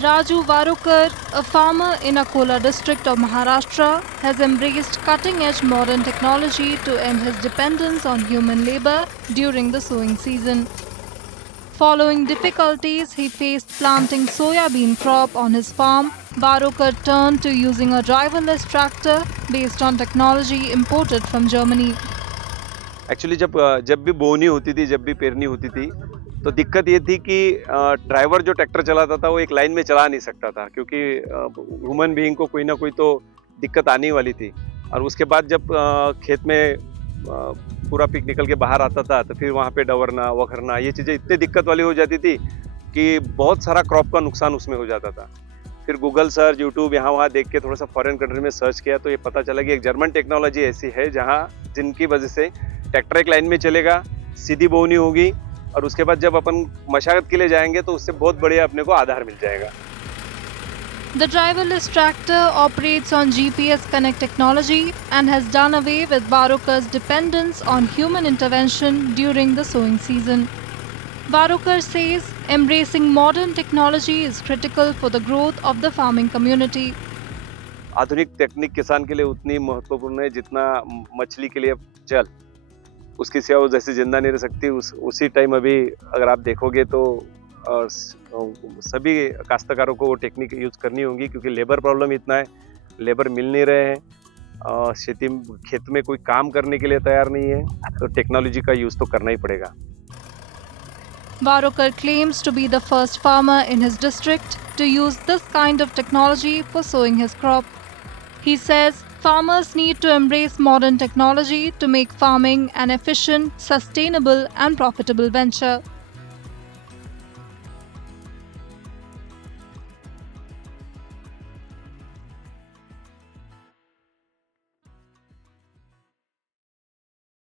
Raju Varukar, a farmer in Akola district of Maharashtra, has embraced cutting-edge modern technology to end his dependence on human labor during the sowing season. Following difficulties he faced planting soybean crop on his farm, Varukar turned to using a driverless tractor based on technology imported from Germany. Actually जब भी बोनी होती थी, जब भी पेरनी होती थी, तो दिक्कत ये थी कि ड्राइवर जो ट्रैक्टर चलाता था वो एक लाइन में चला नहीं सकता था, क्योंकि ह्यूमन बीइंग को कोई ना कोई तो दिक्कत आने वाली थी। और उसके बाद जब खेत में पूरा पिक निकल के बाहर आता था, तो फिर वहाँ पे डवरना वखरना ये चीज़ें इतनी दिक्कत वाली हो जाती थी कि बहुत सारा क्रॉप का नुकसान उसमें हो जाता था। फिर गूगल सर्च, यूट्यूब यहाँ वहाँ देख के थोड़ा सा फॉरेन कंट्री में सर्च किया, तो ये पता चला कि एक जर्मन टेक्नोलॉजी ऐसी है जहाँ जिनकी वजह से ट्रैक्टर एक लाइन में चलेगा, सीधी बोनी होगी, और उसके बाद जब अपन मशागत के लिए जाएंगे तो उससे बहुत बढ़िया अपने को आधार मिल जाएगा। The driverless tractor operates on GPS Connect technology and has done away with Varukar's dependence on human intervention during the sowing season. Varukar says embracing modern technology is critical for the growth of the farming community. आधुनिक तकनीक किसान के लिए उतनी महत्वपूर्ण है जितना मछली के लिए जल, उसकी सेवा जैसे जिंदा नहीं रह सकती, उसी टाइम अभी अगर आप देखोगे तो सभी काश्तकारों को वो टेक्निक यूज करनी होगी, क्योंकि लेबर प्रॉब्लम इतना है, लेबर मिल नहीं रहे हैं, खेत में कोई काम करने के लिए तैयार नहीं है, तो टेक्नोलॉजी का यूज तो करना ही पड़ेगा। Varukar claims to be the first farmer in his district to use this kind of technology for sowing his crop. He says farmers need to embrace modern technology to make farming an efficient, sustainable and profitable venture.